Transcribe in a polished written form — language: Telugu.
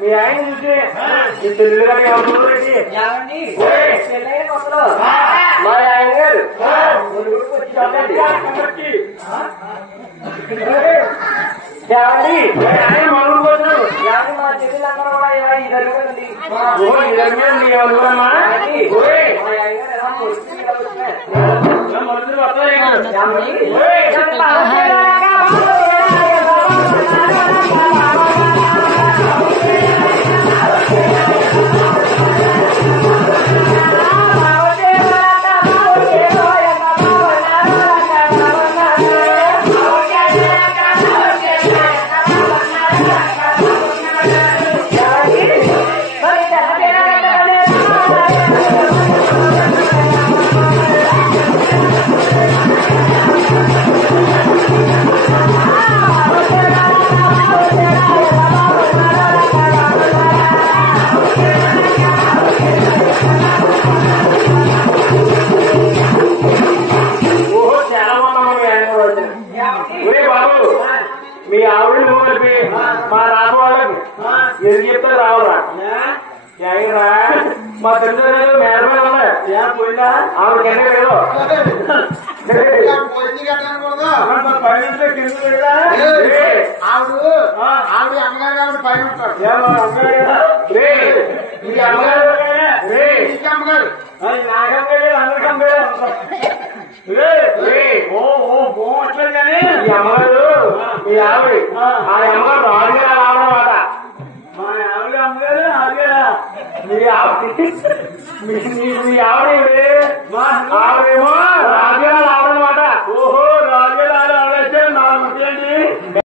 మీ ఆయన చూసి మీ చెల్లెలు గారు ఎవరు మా ఆయన గారు ఆయన మనూరు వచ్చాడు మా చెల్లెలందరూ ఎవరమ్మా మనుషులు వస్తాయి మీ ఆవిడని కలిపి మా రాను వాళ్ళకి ఏం చెప్తే రావురా రా మా తెలుసు మేడమే ఉన్నాయి పోయిందా ఆవిడ కింద లేదు ఆవిడ అమ్మగారు కాబట్టి పైన ఉంటాడు మీ అమ్మగారు అమ్మగారు నాగమ్మగారు అందరికీ అమ్మగారు పోవట్లేదు కానీ ఈ అమ్మగారు మీ ఆవిడ ఆ అమ్మగారు రాజుగా రావడం మా ఆవిడ అమ్మగారు ఆవిడ మీ ఆవిడ